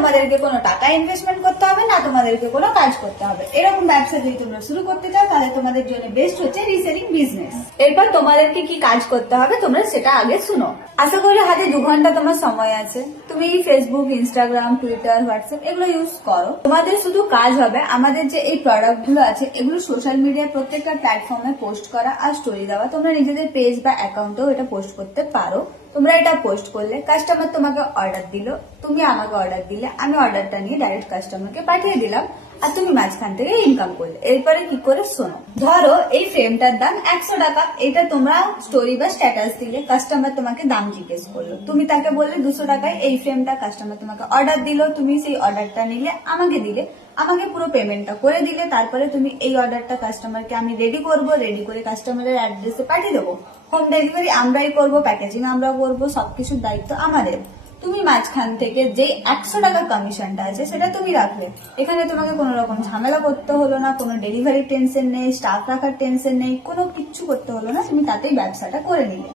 তোমাদেরকে কোনো টাকা ইনভেস্টমেন্ট করতে হবে না, তোমাদেরকে কোনো কাজ করতে হবে। এরকম ব্যবসা যদি তোমরা শুরু করতে চাও তাহলে তোমাদের জন্য বেস্ট হচ্ছে রিসেলিং বিজনেস। এরপর তোমাদেরকে কি কাজ করতে হবে তোমরা সেটা আগে শুনো। আশা করি হাতে 2 ঘন্টা তোমার সময় আছে, তুমি ফেসবুক, ইনস্টাগ্রাম, টুইটার, হোয়াটসঅ্যাপ এগুলো ইউজ করো। তোমাদের শুধু কাজ হবে আমাদের যে এই প্রোডাক্ট গুলো আছে এগুলো সোশ্যাল মিডিয়ায় প্রত্যেকটা প্ল্যাটফর্মে পোস্ট করা আর স্টোরি দেওয়া। তোমরা নিজেদের পেজ বা অ্যাকাউন্টেও এটা পোস্ট করতে পারো। তোমরা এটা পোস্ট করলে কাস্টমার তোমাকে অর্ডার দিল, তুমি আমাকে অর্ডার দিলে, আমি অর্ডারটা নিয়ে ডাইরেক্ট কাস্টমারকে পাঠিয়ে দিলাম আর তুমি মাঝখান থেকে ইনকাম করলে। এরপরে কি করে শোনো, ধরো এই ফ্রেমটার দাম 100 টাকা, এটা তোমরা স্টোরি বা স্ট্যাটাস দিলে, কাস্টমার তোমাকে দাম জিজ্ঞেস করলো, তুমি তাকে বললে 200 টাকায় এই ফ্রেমটা, কাস্টমার তোমাকে অর্ডার দিল, তুমি সেই অর্ডারটা নিলে আমাকে দিলে, আমাকে পুরো পেমেন্টটা করে দিলে, তারপরে তুমি এই অর্ডারটা কাস্টমারকে আমি রেডি করবো, রেডি করে কাস্টমারের অ্যাড্রেসে পাঠিয়ে দেবো। হোম ডেলিভারি আমরাই করবো, প্যাকেজিং আমরা করবো, সবকিছুর দায়িত্ব আমাদের। তুমি মাঝখান থেকে যে 100 টাকার কমিশনটা আছে সেটা তুমি রাখলে। এখানে তোমাকে কোনো রকম ঝামেলা করতে হলো না, কোনো ডেলিভারি টেনশন নেই, স্টাফ রাখার টেনশন নেই, কোনো কিচ্ছু করতে হলো না, তুমি তাতেই ব্যবসাটা করে নিলে।